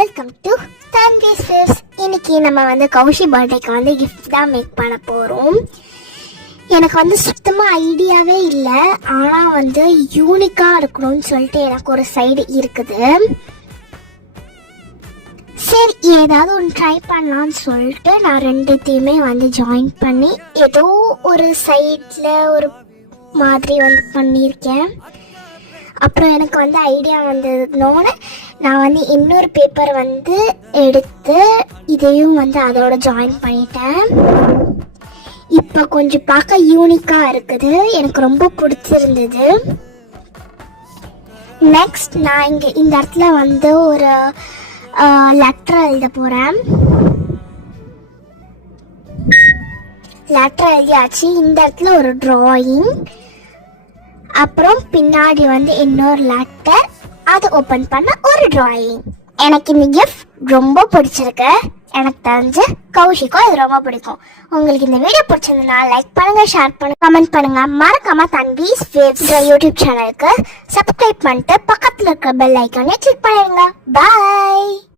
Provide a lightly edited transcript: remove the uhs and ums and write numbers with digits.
Welcome to தன்வீஸ் ஃபேவ்ஸ். இன்னைக்கு நம்ம வந்து கௌஷி பர்த்டேக்கு வந்து கிஃப்ட் தான் மேக் பண்ண போகிறோம். எனக்கு வந்து சுத்தமாக ஐடியாவே இல்லை, ஆனால் வந்து யூனிக்காக இருக்கணும்னு சொல்லிட்டு எனக்கு ஒரு சைடு இருக்குது. சரி, ஏதாவது ஒன்று ட்ரை பண்ணலான்னு சொல்லிட்டு நான் ரெண்டுத்தையுமே வந்து ஜாயின் பண்ணி ஏதோ ஒரு சைடில் ஒரு மாதிரி வந்து பண்ணியிருக்கேன். அப்புறம் எனக்கு வந்து ஐடியா வந்ததுனோன்னு நான் வந்து இன்னொரு பேப்பர் வந்து எடுத்து இதையும் வந்து அதோட ஜாயின் பண்ணிட்டேன். இப்போ கொஞ்சம் பார்க்க யூனிக்காக இருக்குது, எனக்கு ரொம்ப பிடிச்சிருந்தது. நெக்ஸ்ட் நான் இங்கே இந்த இடத்துல வந்து ஒரு லெட்டர் எழுத போகிறேன். லெட்டர் எழுதியாச்சு. இந்த இடத்துல ஒரு ட்ராயிங், அப்புறம் பின்னாடி வந்து இன்னொரு லெட்டர், அதை ஓப்பன் பண்ண ஒரு டிராயிங். எனக்கு இந்த கிஃப்ட் ரொம்ப பிடிச்சிருக்கு. எனக்கு தெரிஞ்சு கௌஷிக்கும் இது ரொம்ப பிடிக்கும். உங்களுக்கு இந்த வீடியோ பிடிச்சிருந்தா லைக் பண்ணுங்க, ஷேர் பண்ணுங்க, கமெண்ட் பண்ணுங்க. மறக்காம தன்வீஸ் ஃபேவ்ஸ் யூடியூப் சேனலுக்கு சப்ஸ்கிரைப் பண்ணிட்டு பக்கத்தில் இருக்கிற பெல் ஐக்கானே கிளிக் பண்ணிடுங்க. பாய்.